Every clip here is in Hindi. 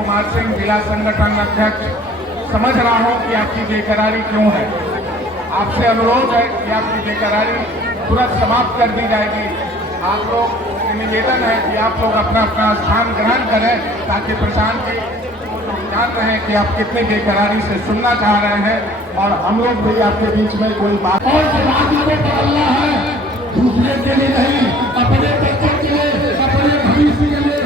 कुमार सिंह, जिला संगठन अध्यक्ष। समझ रहा हूं कि आपकी बेकरारी क्यों है। आपसे अनुरोध है कि आपकी बेकरारी तुरंत समाप्त कर दी जाएगी। आप लोग से निवेदन है कि आप लोग अपना अपना स्थान ग्रहण करें, ताकि प्रशांत जी जान रहे हैं कि आप कितनी बेकरारी से सुनना चाह रहे हैं और हम लोग भी आपके बीच में कोई बात और है दूसरे के लिए नहीं, अपने बच्चों के लिए, अपने भविष्य के लिए।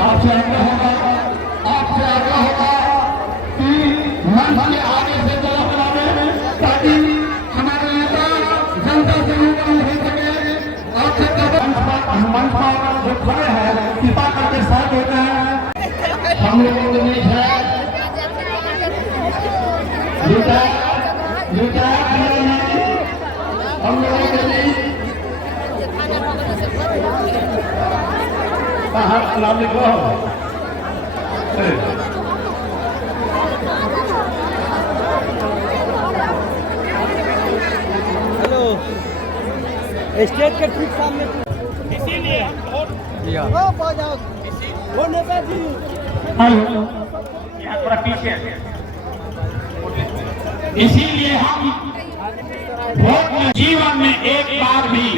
आपसे आग्रह होगा कि मंच के आगे से जगह बनावे, ताकि हमारे नेता जनता से रूबरू हो सके। और मंच पर जो खड़े हैं कृपा करके साथ होते हैं। हम लोगों के बीच है हम लोगों के बीच नाम लिखो। हेलो, स्टेज के ठीक सामने, इसीलिए हम वोट दिया। थोड़ा पीछे, इसीलिए हम वोट जीवन में एक बार भी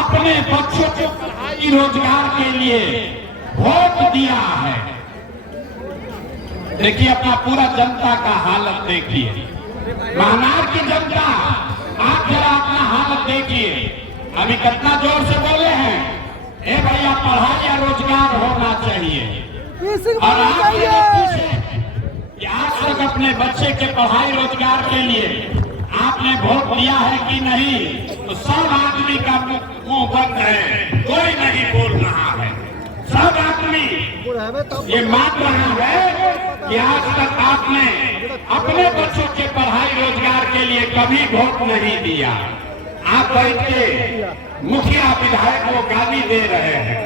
अपने बच्चों को पढ़ाई रोजगार के लिए वोट दिया है। देखिए अपना पूरा जनता का हालत देखिए, महानार की जनता, आप जरा अपना हालत देखिए। अभी कितना जोर से बोले हैं, ए भैया पढ़ाई या रोजगार होना चाहिए। और आप पूछे कि आज तक अपने बच्चे के पढ़ाई रोजगार के लिए आपने वोट दिया है कि नहीं, तो सब आदमी का मुंह बंद है, कोई नहीं बोल रहा है। सब आदमी ये मान रहा है कि आज तक आपने अपने बच्चों के पढ़ाई रोजगार के लिए कभी वोट नहीं दिया। आप बैठ के मुखिया विधायक को गाली दे रहे हैं,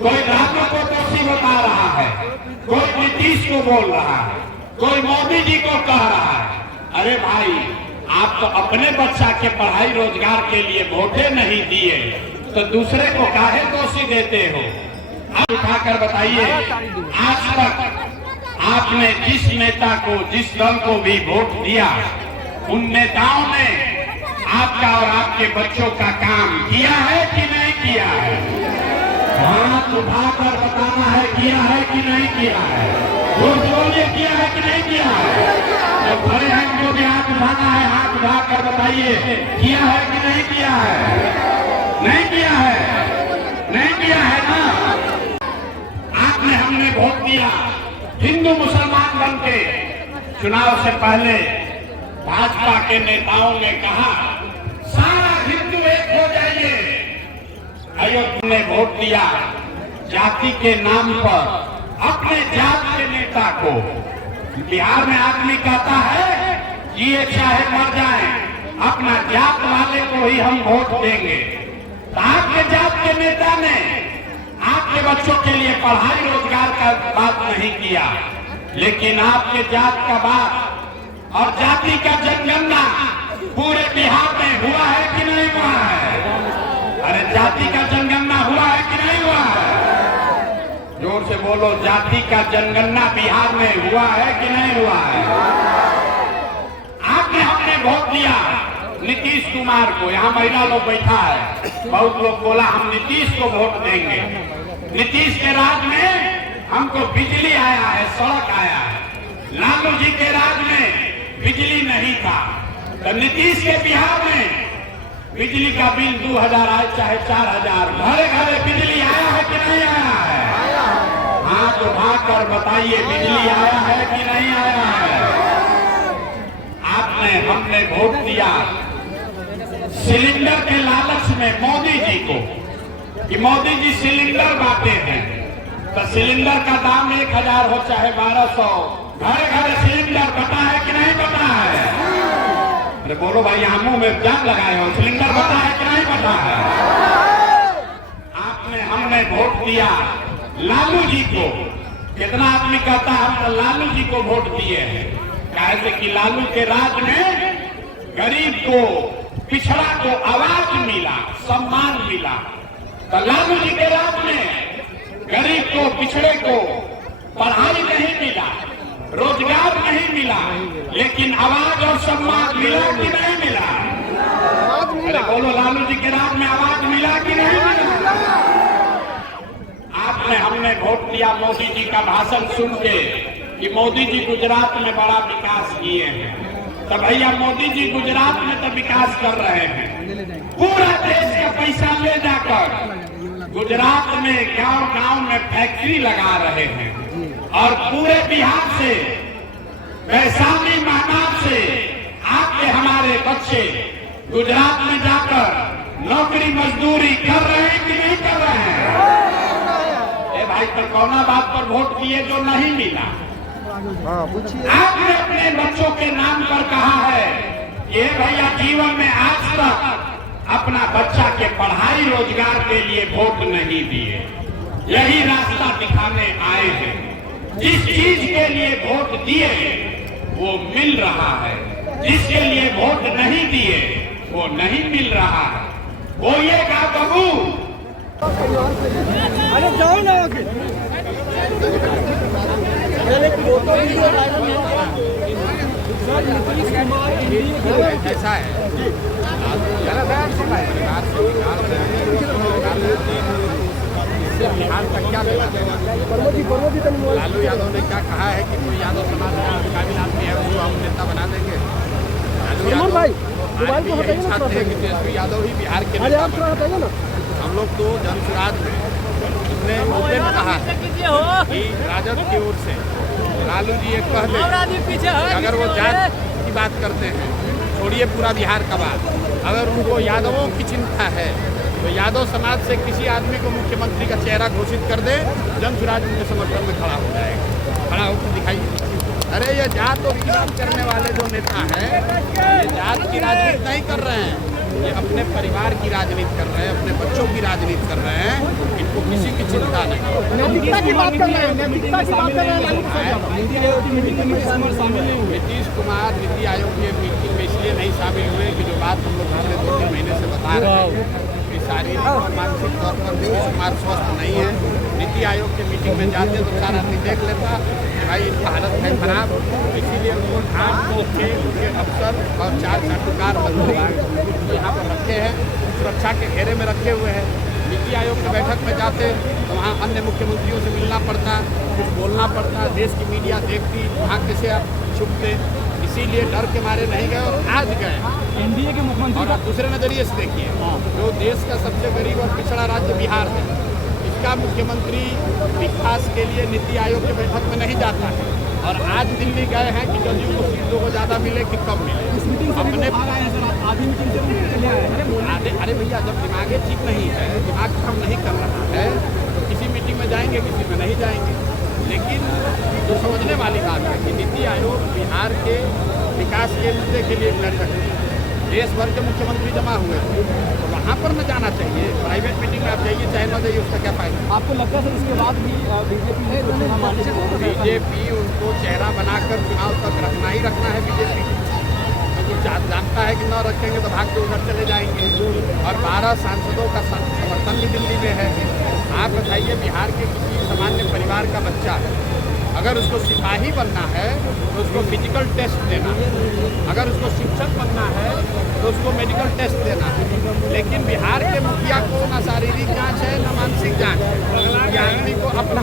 कोई राजू को दोषी बता रहा है, कोई नीतीश को बोल रहा है, कोई मोदी जी को कह रहा है। अरे भाई, आप तो अपने बच्चा के पढ़ाई रोजगार के लिए वोटे नहीं दिए, तो दूसरे को काहे दोषी देते हो? आप उठाकर बताइए, आज तक आपने जिस नेता को, जिस दल को भी वोट दिया, उन नेताओं ने आपका और आपके बच्चों का काम किया है कि नहीं किया है? हाथ उठाकर बताना है, किया है कि नहीं किया है? बोलिए, किया है कि नहीं किया है? जब खड़े हैं उनको भी हाथ उठाना है, हाथ उठाकर बताइए, किया है कि नहीं किया है? नहीं किया है, नहीं किया है ना? आपने, हमने वोट दिया, हिंदू मुसलमान बनके। चुनाव से पहले भाजपा के नेताओं ने कहा सारा हिंदू एक हो जाइए। अयोध्या में वोट दिया, जाति के नाम पर अपने जात के नेता को। बिहार में आदमी कहता है जिए चाहे मर जाए, अपना जात वाले को ही हम वोट देंगे। तो आपके जात के नेता ने आपके बच्चों के लिए पढ़ाई रोजगार का बात नहीं किया, लेकिन आपके जात का बात और जाति का जनगणना पूरे बिहार में हुआ है कि नहीं हुआ है? अरे जाति का जनगणना हुआ है कि नहीं हुआ है? जोर से बोलो, जाति का जनगणना बिहार में हुआ है कि नहीं हुआ है? आपने, हमने वोट दिया नीतीश कुमार को। यहाँ महिला लोग बैठा है, बहुत लोग बोला हम नीतीश को वोट देंगे। नीतीश के राज में हमको बिजली आया है, सड़क आया है। लालू जी के राज में बिजली नहीं था, तो नीतीश के बिहार में बिजली का बिल 2000 आए चाहे 4000, घरे घरे बिजली आया है कि नहीं आया है? हाथ उठाकर बताइए, बिजली आया है कि नहीं आया है? आपने, हमने वोट दिया सिलेंडर के लालच में मोदी जी को, कि मोदी जी सिलेंडर बांटे हैं, तो सिलेंडर का दाम 1000 हो चाहे 1200, घरे घरे सिलेंडर बता है कि नहीं बता है? अरे बोलो भाई, यहाँ मुंह में जान लगाए हो, सिलेंडर बता है कि नहीं बता है? आपने, हमने वोट दिया लालू जी को। कितना आदमी कहता है हम तो लालू जी को वोट दिए हैं, कैसे कि लालू के राज में गरीब को, पिछड़ा को आवाज मिला, सम्मान मिला। तो लालू जी के राज में गरीब को, पिछड़े को पढ़ाई नहीं मिला, रोजगार नहीं मिला, लेकिन आवाज और सम्मान मिला कि नहीं मिला? अरे बोलो, लालू जी के राज में आवाज मिला कि नहीं मिला? आपने, हमने वोट दिया मोदी जी का भाषण सुन के कि मोदी जी गुजरात में बड़ा विकास किए हैं। तो भैया मोदी जी गुजरात में तो विकास कर रहे हैं, पूरा देश का पैसा ले जाकर गुजरात में गांव-गांव में फैक्ट्री लगा रहे हैं और पूरे बिहार से, वैशाली, महाराज से आपके हमारे बच्चे गुजरात में जाकर नौकरी मजदूरी कर रहे हैं कि नहीं कर रहे हैं? ए भाई, पर कौना बात पर वोट दिए जो नहीं मिला? आपने अपने बच्चों के नाम पर कहा है कि भैया जीवन में आज तक अपना बच्चा के पढ़ाई रोजगार के लिए वोट नहीं दिए, यही रास्ता दिखाने आए हैं। जिस चीज के लिए वोट दिए वो मिल रहा है, जिसके लिए वोट नहीं दिए वो नहीं मिल रहा है। बोलिएगा बाबू। अरे जाओ ना आगे। ऐसा है बिहार का क्या लेना देना? लालू यादव ने क्या कहा है कि कोई यादव समाज का काबिल आदमी है उसको हम नेता बना देंगे। लालू यादव छात्र है कि तेजस्वी यादव ही बिहार के नेता बने। हम लोग तो जनसुराज में उसने मुद्दे में कहा कि राजद की ओर से लालू जी एक कह दे अगर वो जात की बात करते हैं, छोड़िए पूरा बिहार का बात, अगर उनको यादवों की चिंता है तो यादव समाज से किसी आदमी को मुख्यमंत्री का चेहरा घोषित कर दे, जनसुराज उनके समर्थन में खड़ा हो जाएगा। खड़ा होकर दिखाइए। अरे ये जात और विकास करने वाले जो नेता हैं, ये जात की राजनीति नहीं कर रहे हैं, ये अपने परिवार की राजनीति कर रहे हैं, अपने बच्चों की राजनीति कर रहे हैं। इनको किसी की चिंता नहीं। नैतिकता की बात कर रहे हैं, नैतिकता की बात कर रहे हैं। नीतीश कुमार नीति आयोग के मीटिंग में इसलिए नहीं शामिल हुए कि जो बात हम लोग पिछले 2-3 महीने से बता रहे हैं कि शारीरिक और मानसिक तौर पर नीतीश कुमार स्वस्थ नहीं है। नीति आयोग के मीटिंग में जाते तो सारा आदमी देख लेता कि भाई इनका हालत है खराब, इसीलिए उनको ढांक के उनके अफसर और 4 चाटुकार मंत्री यहाँ पर रखे हैं, सुरक्षा के घेरे में रखे हुए हैं। नीति आयोग की बैठक में जाते तो वहाँ अन्य मुख्यमंत्रियों से मिलना पड़ता, कुछ बोलना पड़ता, देश की मीडिया देखती, वहाँ कैसे आप छुपते, इसीलिए डर के मारे नहीं गए और आज गए एनडीए के मुख्यमंत्री। और आप दूसरे नजरिए से देखिए, जो देश का सबसे गरीब और पिछड़ा राज्य बिहार है, इसका मुख्यमंत्री विकास के लिए नीति आयोग की बैठक में नहीं जाता है और आज दिल्ली गए हैं कि जदयू को सीटों को ज़्यादा मिले कि कम मिले। अपने अरे भैया, जब दिमागे ठीक नहीं है, दिमाग काम नहीं कर रहा है तो किसी मीटिंग में जाएंगे, किसी में नहीं जाएंगे। लेकिन जो समझने वाली बात है कि नीति आयोग बिहार के विकास के मुद्दे के लिए बैठक है, देश भर के मुख्यमंत्री जमा हुए थे, तो वहाँ पर न जाना चाहिए। प्राइवेट मीटिंग में आप जाइए चाहे न जाइए, उसका क्या फायदा? आपको लगता है इसके बाद भी बीजेपी उनको चेहरा बनाकर चुनाव तक रखना ही रखना है। बीजेपी क्योंकि जानता है कि न रखेंगे तो भाग के उधर चले जाएंगे। और 12 सांसदों का समर्थन भी दिल्ली में है। आप बताइए, बिहार के किसी सामान्य परिवार का बच्चा है, अगर उसको सिपाही बनना है तो उसको फिजिकल टेस्ट देना है, अगर उसको शिक्षक बनना है तो उसको मेडिकल टेस्ट देना है। लेकिन बिहार के मुखिया को ना शारीरिक जांच है ना मानसिक जांच है। ये आदमी को अपना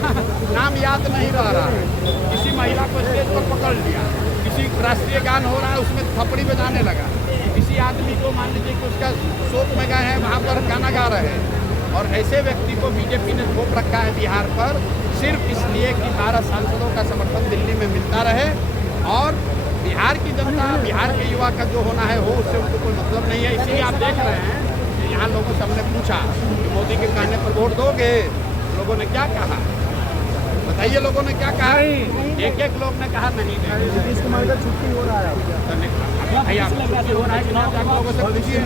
नाम याद नहीं रह रहा है, किसी महिला को स्टेज पर पकड़ लिया, किसी राष्ट्रीय गान हो रहा है उसमें थपड़ी बजाने लगा, किसी आदमी को मान लीजिए कि उसका शोक में गए हैं वहाँ पर गाना गा रहे हैं। और ऐसे व्यक्ति को बीजेपी ने थोप रखा है बिहार पर, सिर्फ इसलिए कि 12 सांसदों का समर्थन दिल्ली में मिलता रहे और बिहार की जनता, बिहार के युवा का जो होना है हो, उससे उनको कोई मतलब नहीं है। इसीलिए आप देख रहे हैं कि यहाँ लोगों से हमने पूछा कि मोदी के कहने पर वोट दोगे? लोगों ने क्या कहा बताइए? लोगों ने क्या कहा? एक लोग ने कहा नहीं देंगे। नीतीश कुमार का छुट्टी हो रहा है। भैया छुट्टी हो रहा है कि नहीं? लोगों से पूछिए।